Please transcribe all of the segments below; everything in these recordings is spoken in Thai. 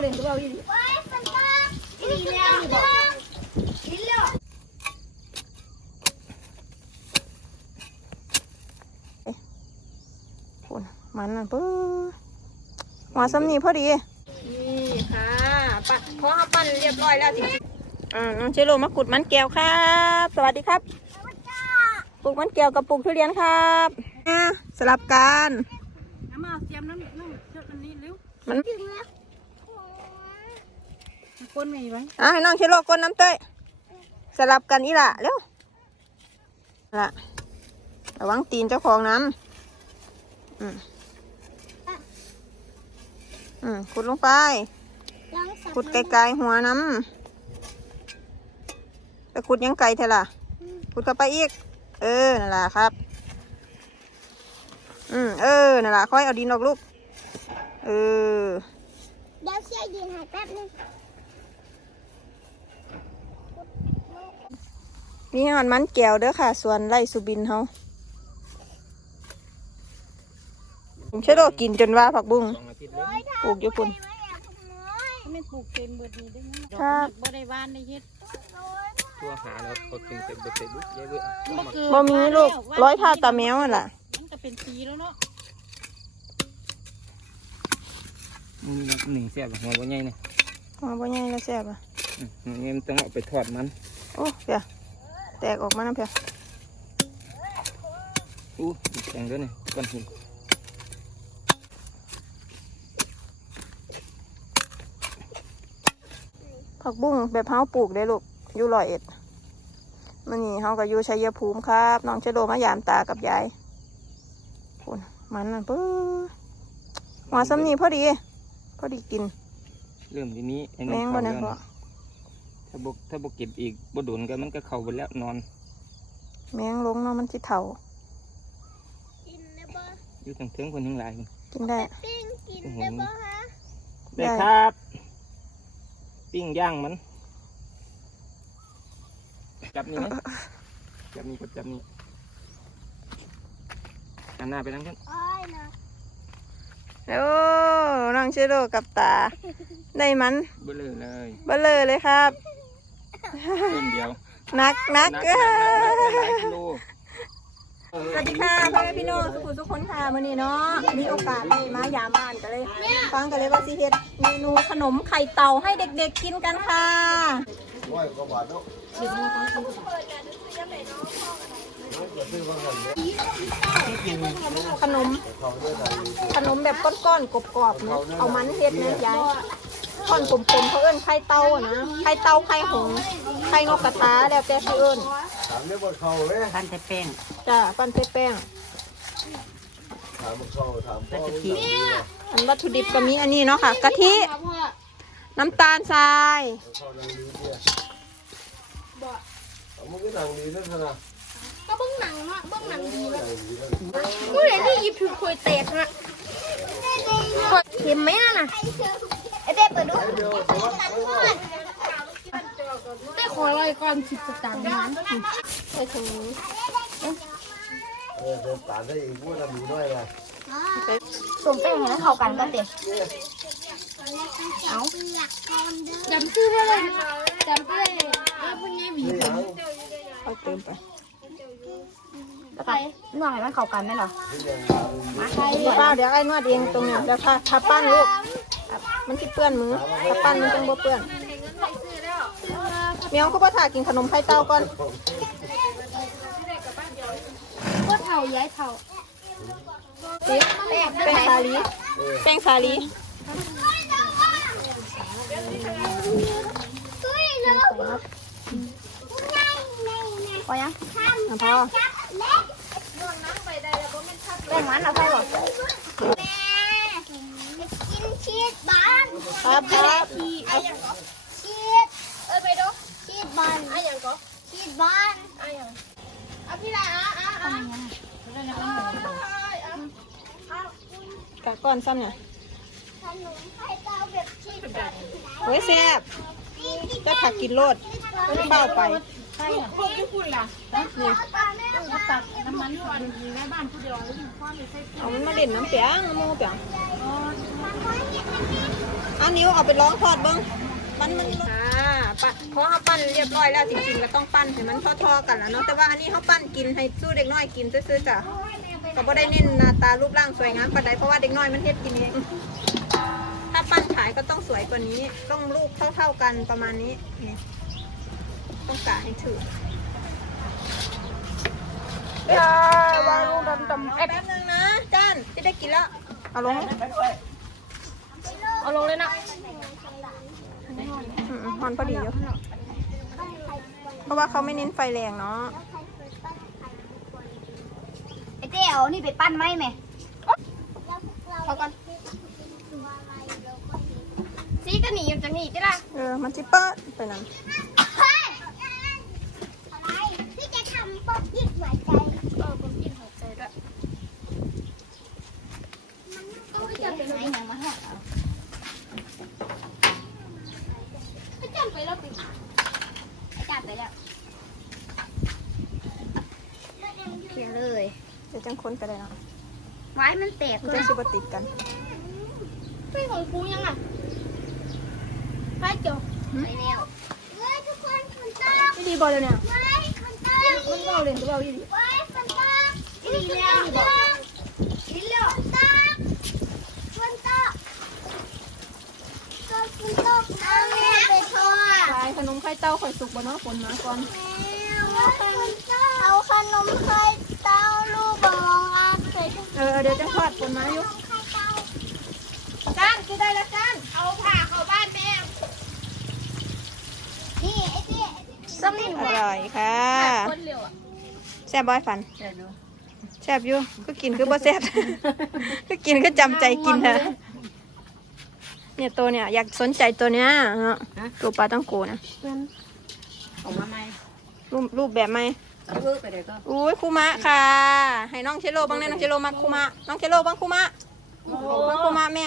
เล่นก็เอาอีกว้ายมันก็อีแล้วอีแล้วคุณมันนั่นปื้อหัวซ้ำนี่พอดี นี่ค่ะปะพอเขาปั้นเรียบร้อยแล้วจริงอ่าน้องเชโลมากุดมันแก้วครับ สวัสดีครับปลูกมันแก้วกับปลูกทุเรียนครับอะสลับกันน้ำมาเตรียมน้ำน้ำเชือกอันนี้เร็วมันถึงแล้ว ก้นไงไว้อะให้น้องเชโลก้นน้ำเต้ยสลับกันอีหละเร็วละระวังตีนเจ้าของน้ำอืมอืมขุดลงไปลองสับขุดไกลๆหัวน้ำไปขุดยังไกลเท่าล่ะ ขุดเข้าไปอีก เออ นั่นล่ะครับ อืม เออ นั่นล่ะค่อยเอาดินออกลูก เออ เดี๋ยวเชี่ยยืนหายแป๊บนึง มีหอนมันแก้วเด้อค่ะ ส่วนไร่สุบินเฮาผมเชื่อโดกินจนว่าผักบุ้งสองอาทิตย์เลยปลูกอยู่พุ่นถ้าไม่ปลูกเต็มเบิดนี้ได้ยังครับบ่ได้บ้านได้เฮ็ดตัวหาแล้วก็ขึ้นเต็มเบ็ดเต็มบุ๊กเยอะเบื่อบ่เกินบ่มีลูกร้อยเท่าตาแมวนั่นล่ะมันก็เป็นปีแล้วเนาะมึงหนึ่งแซ่บหัวบ่ใหญ่เนี่ยอ๋อบ่ใหญ่แล้วแซ่บอะอืมนี่มันต้องเอาไปทอดมัน โอ้เพีย แตกออกมาน้ำเพียอู้แข็งด้วยเนี่ยก้อนหินผักบุ้งแบบเฮาปลูกได้ลูกอยู่ร้อยเอ็ดมันนี่เฮาก็อยู่ชัยภูมิครับ น้องเชโดมายามตากับยายคุณมันน่ะปื้อหัวซ้ำนี่พอดี พอดีกิน เริ่มทีนี้ไอ้แมนี่งเข้าบ่แล้นะวพ่อนะ ถ้าบกถ้าบกเก็บอีกบ่โดนกันมันก็เข้าไปแล้วนอน แมงลงเนาะมันสิเถากินได้บ่อยู่ทางเทิงคนทั้งหลายคนกินได้ ปิ้งกินได้บ่ฮะได้ได้ ครับ ปิ้งย่างมัน จับนี่ไหมจับนี่กดจับนี่หันหน้าไปทางนั้นอ้อยนะโอ้น้องเชโดกับตา ได้มันเบื่อเลยเลย เบลเลยเลยครับ ต้นเดียวนักนักหนักหนักหนักหลายกิโลสวัสดีค่ะพ่อแม่พี่น้องสุขุมทุกคนค่ะวันนี้เนาะมีโอกาสได้มายามบ้านกันเลย ฟังกันเลยว่าสิเฮ็ดเมนูขนมไข่เต่าให้เด็กๆกินกันค่ะขนม ขนมแบบก้อนๆกรอบๆนะเอามันเฮ็ดนะยาย ก้อนกลมๆเขาเอิ้นไข่เต่าอะนะไข่เต่าไข่หงส์ไข่นกกระทาแล้วแต่เขาเอิ้นถามได้บ่เข้าเลยบ้านแต่แป้งจ้าปั้นใส่แป้ง ถามบ่เข้าถามพ่ออันวัตถุดิบก็มีอันนี้เนาะค่ะกะทิน้ำตาลทรายเข้าดังดีเนี่ยเอามึงก็ดังดีนั่นนะก็เบิ่งหนังเนาะเบิ่งหนังดีเนาะดังดีนั่นกูเห็นที่หยิบถือควยเตะนะเห็นไหมน่ะไอ เต้เปิดดูได้ขอลอยก่อนสิบสตางค์นั้นใส่ถุงเออเดินตาได้อีกว่าดังดีด้วยล่ะสมแป้งให้เข้ากันก็เตะเอาจำชื่อได้เลยจำได้แล้วพวกนี้หวีนี่ยังเอาเติมไปแล้วไปนวดให้มันเข้ากันไหมหรอนี่ยังเปล่าเดี๋ยวไอ้นวดเองตรงนี้ยเดี๋ยวถ้าถ้าปั้นลูก มันที่เปื้อนมือถ้าปั้นมันจังบ่เปื้อนเมียวก็บ่ถ่ากินขนมไข่เต้าก่อนก็เท่าย้ายเท่าสิแป้งแป้งสาลีแป้งสาลีตุ้ยเนาะพอยังอะพอแป้งมันเอาใส่หรอกิน ชีสบ้านครับครับชีสเอ้ยไปดูชีสบ้านอะอย่างก็ชีสบ้านอะอย่างเอาพี่ละอะอะอะกะก้อนซ้ำเนี่ยขนมไข่เต้าแบบชีสบ้านโอ้ยแซ่บจะถักกินโลดเปล่าไป พวกที่คุณล่ะเนี่ยตักน้ำมันก่อนในบ้านผู้เดียวแล้วพ่อไม่ใช่เอามันมาเล่นน้ำเปียงน้ำมูเปียงอ่านิ้วเอาไปร้องทอดเบิ้งมันมันอ่าปะเพราะเขาปั้นเรียบร้อยแล้วจริงๆก็ต้องปั้นให้มันทอๆกันแล้วเนาะแต่ว่าอันนี้เขาปั้นกินให้สู้เด็กน้อยกินซื่อๆจ้ะก็บ่ได้เน้นหน้าตารูปร่างสวยงามปานใดเพราะว่าเด็กน้อยมันเฮ็ดกินเองถ้าปั้นขายก็ต้องสวยกว่านี้ ต้องรูปเท่าๆกันประมาณนี้นี่ ต้องกะให้ถือวางลงดำดำเอาแป๊บนึงนะจ้านจะได้กินแล้วเอาลง เอาลงเลยนะอืมฮอนพอดีอยู่เพราะว่าเขาไม่เน้นไฟแรงเนาะไอ้เต้เอานี่ไปปั้นไหมแม่เอาก่อนซีก็หนีจากนี่จ้ะล่ะเออ มันจิเปิดไปนั่น พี่จะทำป๊อกยิดหัวใจเออป๊อกยิดหัวใจด้วยก็จะเป็นไงยังมาหาไปจับไปแล้วไปจับ ไปแล้วเขียนเลยเดี๋ยวจังค้นไปเลยเนาะไว้มันแตกมันเลจะยชิบติดกันเป็นของกูยังอะไปจบไปแล้วเฮ้ยทุกคนฝนตกไม่ดีบอลเลยเนี่ยเฮ้ยฝนตกมันเบาเลยเบาดิเฮ้ยฝนตกดีแล้วดีแล้วฝนตกฝนตกฝนตกเอาแม่ไปทอด ลาย ขนมไข่เต้าข่อยสุกบนน้องฝนมาก่อน เอาขนมไข่เต้าลูกบอลอาใส่เออเดี๋ยวจะทอดฝนมาอยู่ไข่เต้าจ้านจะได้แล้วจ้านเอาผ่าเข้าบ้านแม่นี่ไอ้เจ๊ซ้ำนี่อร่อยค่ะคนเร็วอะแซ่บบอยฟันแซ่บอยู่ก็กินคือบ่แซ่บก็กินก็จำใจกินนะ เนี่ยตัวเนี่ยอยากสนใจตัวเนี้ยเนาะตัวปลาตั้งโกนะออกมาไหมรูปรูปแบบไหมเพิ่มไปเดี๋ยวก็อุ้ยคูมะค่ะ ให้น้องเชโลบ้างแน่น้องเชโลมาคูมะน้องเชโลบ้างคูมะบ้างคูมะแม่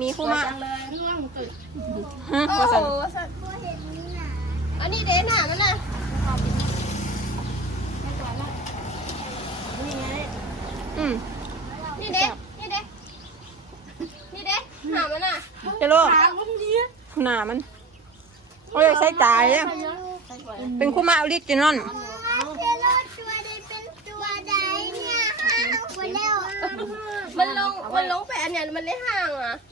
มีคูมะจังเลยนี่ว่ามันเกิดฮึโอ้ว่าโหซั่นสัตว์ตัวเห็นนี่นะอันนี้เด่นหนามันน่ะอืมนี่เด่นนี่เด่นนี่เด่นหนามัน น่ะเชโลหน้ามันโอ้ยใส่จ่ายเนี่ยเป็นคูมะออริจินอลเทโลตัวใดเป็นตัวใดเนี่ยห่างไปแล้วมันลงมันลงไปอันเนี้ยมันได้ห่างอะนี่โอ้